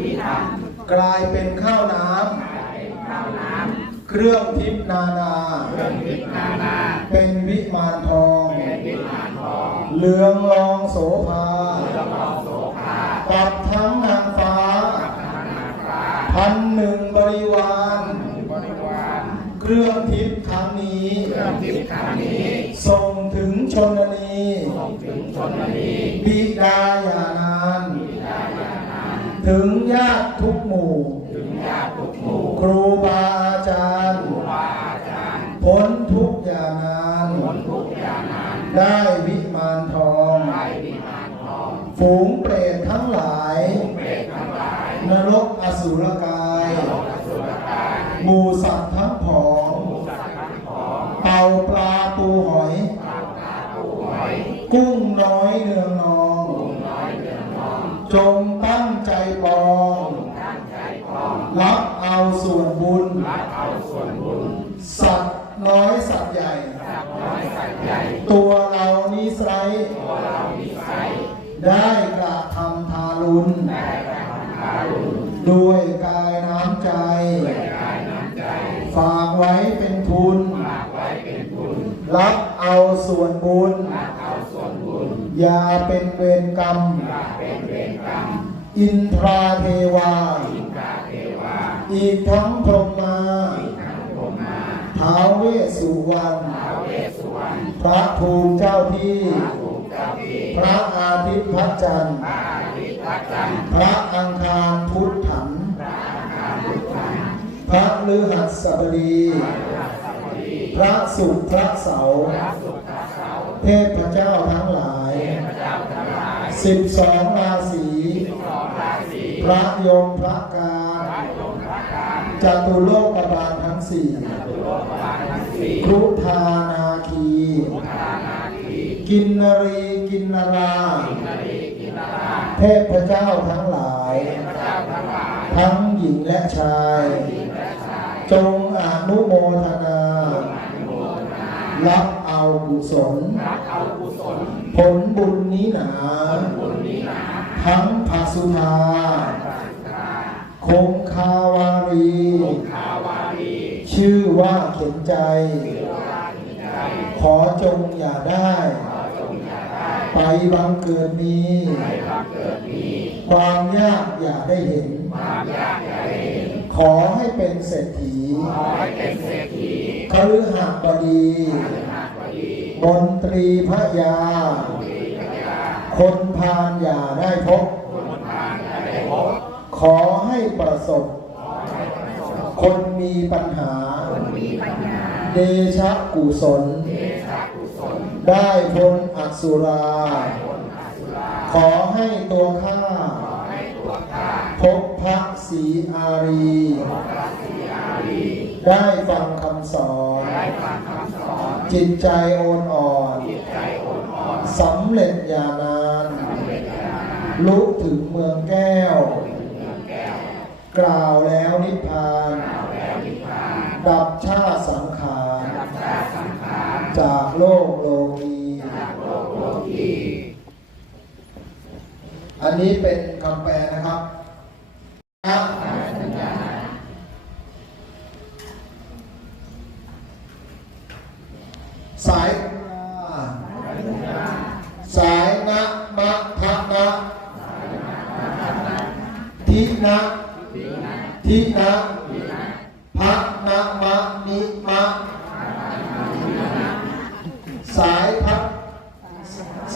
ที่ทกลายเป็นข้าวน้ำเป็นข้าวน้ำเครื่องทิพย์นานาำเครื่องทิพย์นานาเป็นวิมานทองเป็นวิมานทองเหลืองรองโสภาแล้วก็โสภาปับทั้งนางฟ้าทางนางฟ้า พันหนึ่งบริวารบริวาร เครื่องทิพย์ครั้งนี้เครื่องทิพย์ครั้งนี้ส่งถึงชนนี ฝูงเปรตทั้งหลายเปรตทั้งหลายนรกอสุรกายโลกอสุรกาย หมูสัตว์ทั้งผองสัตว์ทั้งของเต่าปลาปูหอยปลาตาปูหอย กุ้งน้อยเนืองนองน้อยเดือนทองจงตั้งใจปองตั้งใจพร้อมรับเอาส่วนบุญรับเอาส่วนบุญ สัตว์น้อยสัตว์ใหญ่สักน้อยสักใหญ่ตัวเรานี้ไซร้ตัวเรานิสัย ได้กระทำทารุณได้กระทำทารุณด้วยกายน้ำใจด้วยกายน้ำใจฝากไว้เป็นทุนฝากไว้เป็นบุญรับเอาส่วนบุญรับเอาส่วนบุญ อย่าเป็นเวรกรรมอย่าเป็นเวรกรรมอินทราเทวาอินทราเทวา อีกทั้งพรหมาทั้งพรหมาท้าวเวสสุวรรณท้าวเวสสุวรรณพระภูมิเจ้าที่ พระภูมิเจ้าที่พระอาทิตย์พระจันทร์พระอาทิตย์พระจันทร์ พระอังคารพุทธันพระอังคารพุทธันพระฤหัสบดี พระสัปดีพระศุกร์พระเสาร์พระศุกร์พระเสาร์เทพเจ้าทั้งหลายพระเจ้าทั้งหลายสิบสองราศีสองราศีพระยมพระกาพระยมพระการจตุโลกบาลทั้งสี่ตุโลกบาลทั้งสี่ครุธานาคีทานาที กินนรีกินนรานารีกินนาราเทพเจ้าทั้งหลายพระเจ้าทั้งหลาย ทั้งหญิงและชายและชายจงอนุโมทนาอนุโมทนารับเอากุศลรับเอากุศล ผลบุญนี้หนาบุญนี้นาทั้งภาสุธา คงคาวารีคาวารี ชื่อว่าเข็นใจใจขอจงอย่าได้จงอย่า ได้ไปบังเกิดมีในบังเกิดมีความยากอย่าได้เห็นความยากอย่าได้เห็น ขอให้เป็นเศรษฐีขอให้เป็นเศรษฐีคฤหับดีหากวดีบนตรีพระยา คนพาลอย่าได้พบคนทานอย่าได้พบ ขอให้ประสบ คนมีปัญหามีปัญญาเดชะกุศลเดชะกุศล ได้พ้นอสุราคนอสุรา ขอให้ตัวข้าพบพระศรีอารี ได้ฟังคำสอน จิตใจโอนอ่อนสำเร็จญาณานเป็นลุถึงเมืองแก้ว กล่าวแล้วนิพพานเอาแล้วนิพพานดับชาติสังขาร รับชาติสังขาร จากโลกโลกีจากโลกโลกีอันนี้เป็นคำแปลนะครับครับสัญญาสายสายนะมะทะนะทินะทินะพะนะมะนิมะสายพัด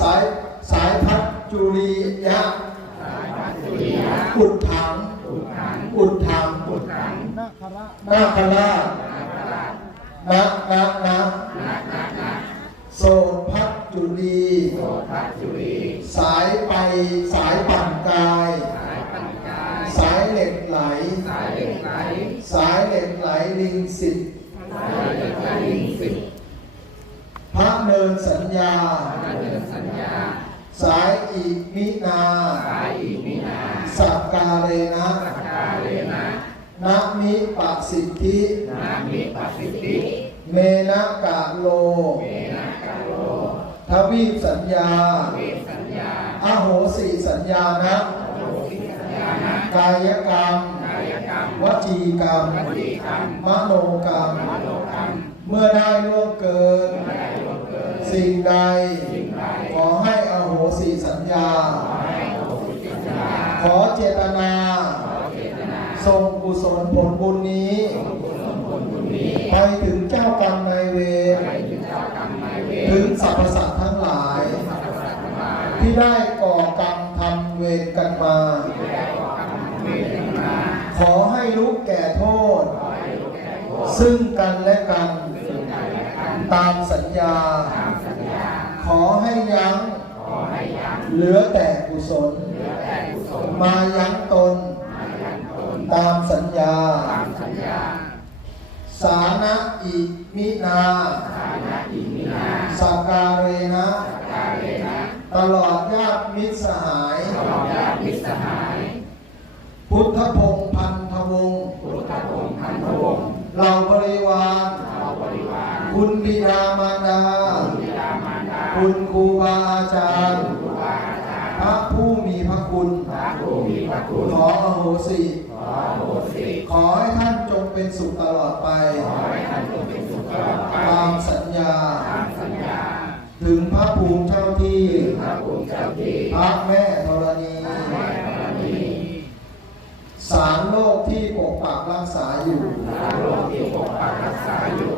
สายสายพัดจุลียะอุดถังอุดถัง พุทธัง นาคลาชนะนะนะโสดพัดจุลีสายไปสายปั่นกาย สายเหล็กไหล สายเหล็กไหลลิงสิทธิ์พระเนินสัญญา สายอีมินา สักการเลยนะ นะมิปะสิทธิ นามิปัสสิทธิเมนะกะโล เมนะกาโลทวีปสัญญา เวสัญญาอโหสิสัญญานะ โลกิสัญญานะกายกรรม กายกรรมวจีกรรม วจีกรรมมโนกรรม มโนกรรมเมื่อได้ล่วงเกินได้ล่วงเกินสิ่งใด สิ่งใดขอให้อโหสิสัญญาให้โอสิจิตนาขอเจตนาขอเจ ตนาส่งกุศลผลบุญนี้กุศลผลบุญนี้ ไปถึงเจ้ากรรมนายเวรไปถึงเจ้ากรรมนายเวรถึงสรรพสัตว์ทั้งหลายสรรพสัตว์ทั้งหลาย ที่ได้ก่อกรรมทำเวรกันมาที่ได้ก่อกรรมเวรกันมาขอให้รู้แก่โทษขอให้รู้แก่โทษ ซึ่งกันและกันซึ่งกันและกันตามสัญญาตามสัญญา ขอให้ยั้งขอให้ยังเหลือแต่กุศลเหลือแต่กุศล มายั้งตนมายัง ตนตามสัญญาตามสัญญาสานะอิมินาฐานะอิมินาสักการเรนะกาเลนะตลอดญาติมิตรสหายตลอดญาติมิตรสหาย พุทธพงศ์พันธวงศ์พุทธพงศ์พันธวงศ์เหล่าบริวารเราบริวารคุณบิดามารดาบิดามารดาคุณครูบาอาจารย์ครูบาอาจารย์ พระผู้มีพระคุณพระผู้มีพระคุณขออโหสิขอโห สิขอให้ท่านจงเป็นสุขตลอดไป ขอให้ท่านจงเป็นสุขตลอดไปตามสัญญา ตามสัญญา ถึงพระภูมิเจ้าที่ พระภูมิเจ้าที่ พระแม่ธรณีแม่ธรณีสารโลกที่ปกปักรักษาอยู่พระโลกที่ปกปักรักษาอยู่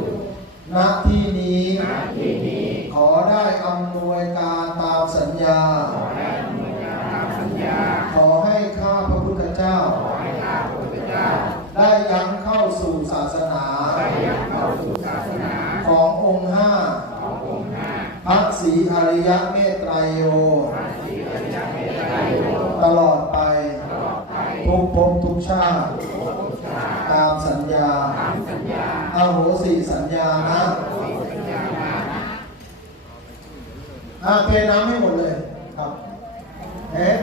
ณที่นี้ ณที่นี้ ขอได้อำนวยการตามสัญญา ขอให้ดำเนินการตามสัญญา ขอให้ข้าพระพุทธเจ้า ขอให้ข้าพระพุทธเจ้า ได้ยั้งเข้าสู่ศาสนา ได้ยังเข้าสู่ศาสนา ขององค์ห้า ขององค์ห้า สีอริยเมตไตรโยพระเมตไตรโย ตลอดไป ทุกภพทุกชาติ ตามสัญญาอาโหสิสัญญานะสิ่งสัญญามาอ่าเทน้ำให้หมดเลยครับเทให้